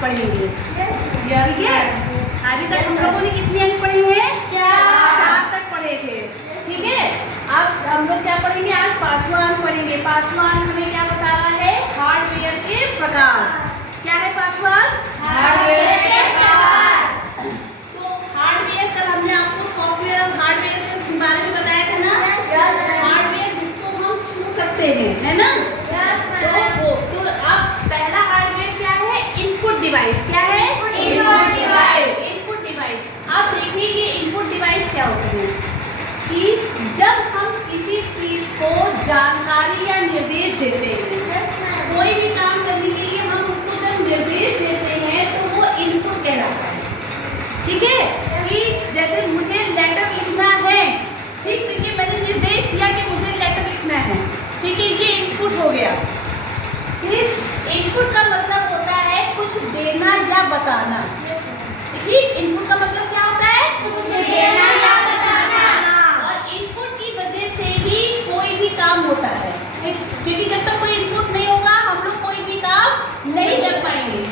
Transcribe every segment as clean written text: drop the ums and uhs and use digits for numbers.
पढ़ेंगे। ठीक है, अभी तक हम लोगों ने कितने अंक पढ़े हैं? 4 तक पढ़े थे। ठीक है, अब हम लोग क्या पढ़ेंगे? आज 5वां अंक पढ़ेंगे। 5वां अंक हमें क्या बता रहा है? हार्डवेयर के प्रकार। क्या है 5वां अंक? हार्डवेयर के प्रकार। तो हार्डवेयर, कल हमने आपको सॉफ्टवेयर और हार्डवेयर के बारे में बताया था ना? हार्डवेयर जिसको हम छू सकते हैं, है ना? तो अब पहला हार्डवेयर क्या है? Input device. क्या है? Input device. Input device. आप देखिए कि इनपुट डिवाइस क्या होते हैं कि जब हम किसी चीज को जानकारी या निर्देश देते हैं, कोई भी काम करने के लिए हम उसको जब निर्देश देते हैं तो वो इनपुट कहलाता है। ठीक है, कि जैसे मुझे लेटर लिखना है, ठीक, तो ये मैंने निर्देश दिया कि मुझे लेटर लिखना है। ठीक है, ये इनपुट हो गया। फिर इनपुट का मतलब होता है कुछ देना या बताना। ठीक, इनपुट का मतलब क्या होता है? कुछ देना या बताना। और इनपुट की वजह से ही कोई भी काम होता है, क्योंकि जब तक कोई इनपुट नहीं होगा हम लोग कोई भी काम नहीं कर पाएंगे।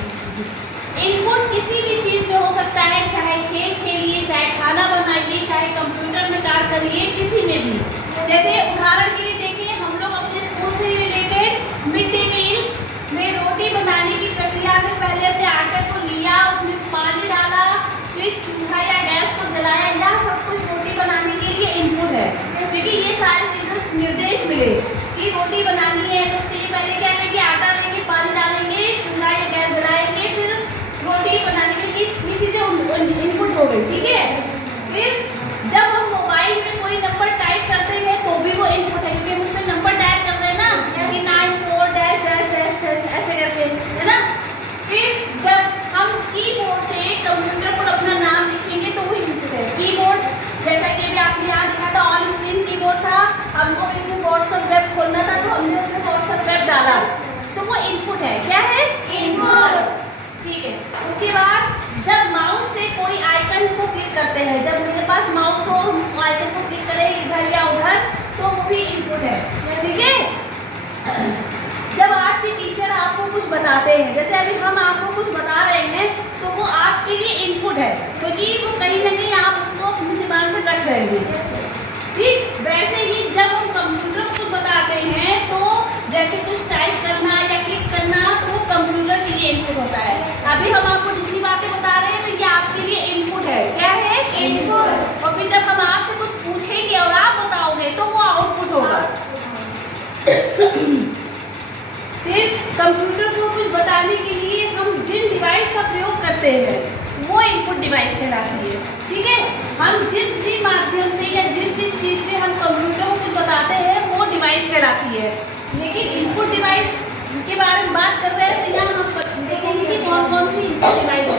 इनपुट किसी भी चीज में हो सकता है, चाहे खेल खेलिए, चाहे खाना बनाइए, चाहे कंप्यूटर में कार्य करिए, किसी में भी। जैसे उदाहरण के लिए देखिए, हम लोग अपने स्कूल से रिलेटेड मिड डे मील में रोटी बनाने की प्रक्रिया में पहले से आटे को लिया, उसमें पानी डाला, फिर चूल्हा या गैस को जलाया, यह सब कुछ रोटी बनाने के लिए इनपुट है। क्योंकि ये सारी चीज़ें निर्देश मिले कि रोटी बनानी है तो उसके लिए पहले क्या करेंगे? आटा लेंगे, पानी डालेंगे, चूल्हा या गैस जलाएंगे, फिर रोटी बनाने के लिए ये चीज़ें इनपुट हो गई। ठीक है, फिर जब हम मोबाइल में कोई नंबर टाइप करते हैं तो भी वो इनपुट है, क्योंकि हम उसमें नंबर डायल कर रहे हैं ना, कि 94 डैश डैश डैश डैश ऐसे करके, है ना? फिर जब हम कीबोर्ड से कंप्यूटर पर अपना नाम लिखेंगे तो वो इनपुट है। कीबोर्ड जैसा कि अभी आपने यहाँ देखा था, ऑन स्क्रीन कीबोर्ड था, हमको इसमें व्हाट्सएप वेब खोलना था तो हमने उसमें व्हाट्सएप वेब डाला, तो वो इनपुट है। क्या है? इनपुट। ठीक है, उसके बाद जब माउस से कोई आइकन को क्लिक करते हैं, जब मेरे पास माउस हो, उस आइकन को क्लिक करें इधर या उधर, तो वो भी इनपुट है। ठीक है, जब आपके टीचर आपको कुछ बताते हैं, जैसे अभी हम आपको कुछ बता रहे हैं, तो वो आपके लिए इनपुट है, क्योंकि वो कहीं ना कहीं आप उसको अपने दिमाग में रख रहे हैं। ठीक, वैसे ही जब हम कंप्यूटर को कुछ बताते हैं तो जैसे कुछ टाइप करना या क्लिक करना, तो वो कंप्यूटर के लिए इनपुट होता है। अभी हम आपको जितनी बातें बता रहे हैं तो ये आपके लिए इनपुट है। क्या है? इनपुट। और फिर जब हम आपसे कुछ पूछेंगे और आप बताओगे तो वो आउटपुट होगा। फिर कंप्यूटर को कुछ बताने के लिए हम जिन डिवाइस का प्रयोग करते हैं वो इनपुट डिवाइस कहलाती है। ठीक है, हम जिस भी माध्यम से या जिस भी चीज़ से हम कंप्यूटर को कुछ बताते हैं वो डिवाइस कहलाती है। लेकिन इनपुट डिवाइस के बारे में बात कर रहे हैं तो यहाँ हम देखेंगे कि कौन कौन सी इनपुट डिवाइस